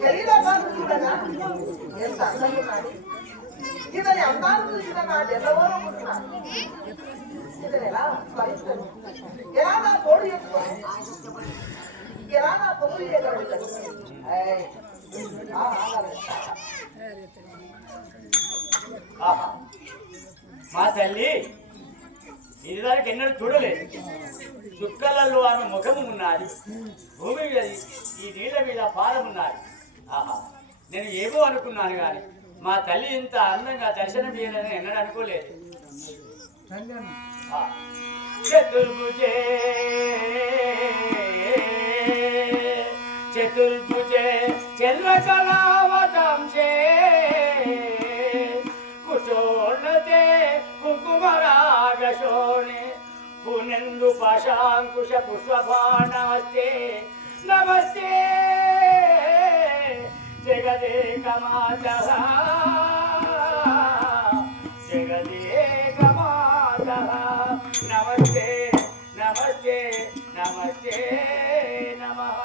శరీరాన్ని చూడగా ఎంత అందంగా ఉన్నది. ఇతని అందాన్ని చూసిన నాడు ఎల్లవోనుకుంటున్నాను. ఇతను ఎలా స్మరిస్తాను, ఎలా నా తోడు చెప్పుకోను, ఎలా నా పొమ్ములు చేయగలుగుతాను. మా తల్లి ఇదివరకు ఎన్నడూ చూడలేదు. చుక్కలలో ఆమె ముఖము ఉన్నది, భూమి మీద ఈ నీళ్ళ మీద పాదం ఉన్నది. ఆహా, నేను ఏమో అనుకున్నాను కానీ మా తల్లి ఇంత అందంగా దర్శనం చేయాలని ఎన్నడూ అనుకోలేదు. చతుర్భుజే చతుర్భుజే చంద్రకళావతంసే కుచోన్నతే కుంకుమరాగశోణే పునెందు పాశాంకుశ పుష్పబాణమస్తే నమస్తే జగదేకమాతః జగదేకమాతః నమస్తే నమస్తే నమస్తే నమః.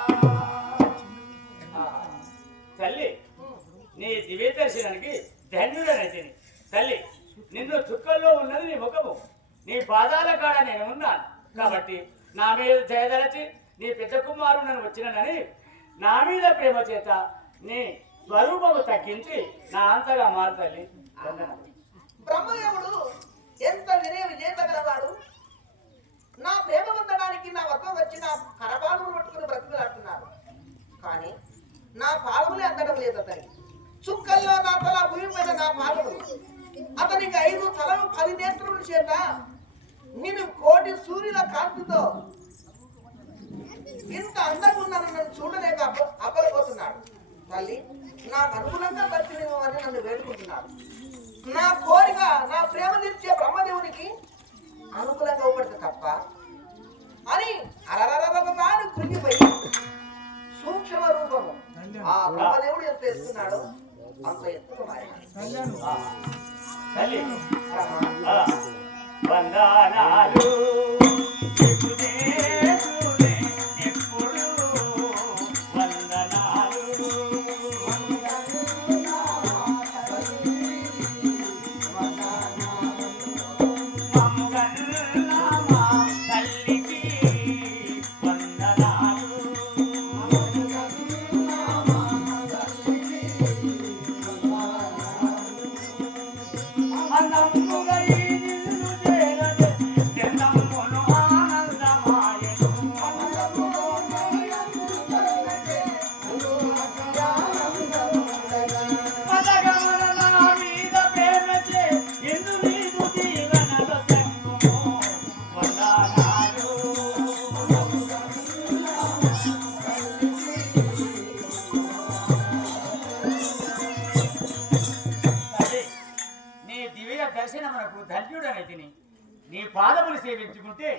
తల్లి నీ దివ్య దర్శనానికి ధన్యుడనైతే తల్లి. నిన్ను చుక్కల్లో ఉన్నది నీ ముఖము, నీ పాదాల కాడ నేను ఉన్నాను కాబట్టి నా మీద దయదలచి నీ పెద్ద కుమారుడు నన్ను వచ్చినని నా మీద ప్రేమ చేత నీ స్వరూపము తగ్గించి నా అంతగా మారుతల్లి. బ్రహ్మదేవుడు ఎంత వినయ విజేత గలవాడు. నా ప్రేమ పొందడానికి నా వద్ద వచ్చి నా కరపాలను పట్టుకుని బ్రతిమలాడుతున్నారు. కానీ నా పాలములే అందడం లేదు. అతని చుక్కల్లో నా తల, భూమి పైన నా పాలములు. అతనికి 5 తలలు 10 నేత్రములు చేత నేను కోటి సూర్యుల కాంతితో ఇంత అందంగా ఉన్నాను. నన్ను చూడలేక అబ్బలిపోతున్నాడు. తల్లి నాకు అనుకూలంగా దర్శనమని నన్ను వేడుకుంటున్నాడు. నా కోరిక, నా ప్రేమ తీర్చే బ్రహ్మదేవునికి అనుకూలంగా ఇవ్వబడితే తప్ప అని అరరరని కృంగిపోయి సూక్ష్మ రూపము ఆ బ్రహ్మదేవుడు ఎంత ఎత్తున్నాడు అంత ఎత్తుగా మారినాడు. వందనాలు దర్శనమునకు ధన్యుడనైతిని. నీ పాదములు సేవించుకుంటే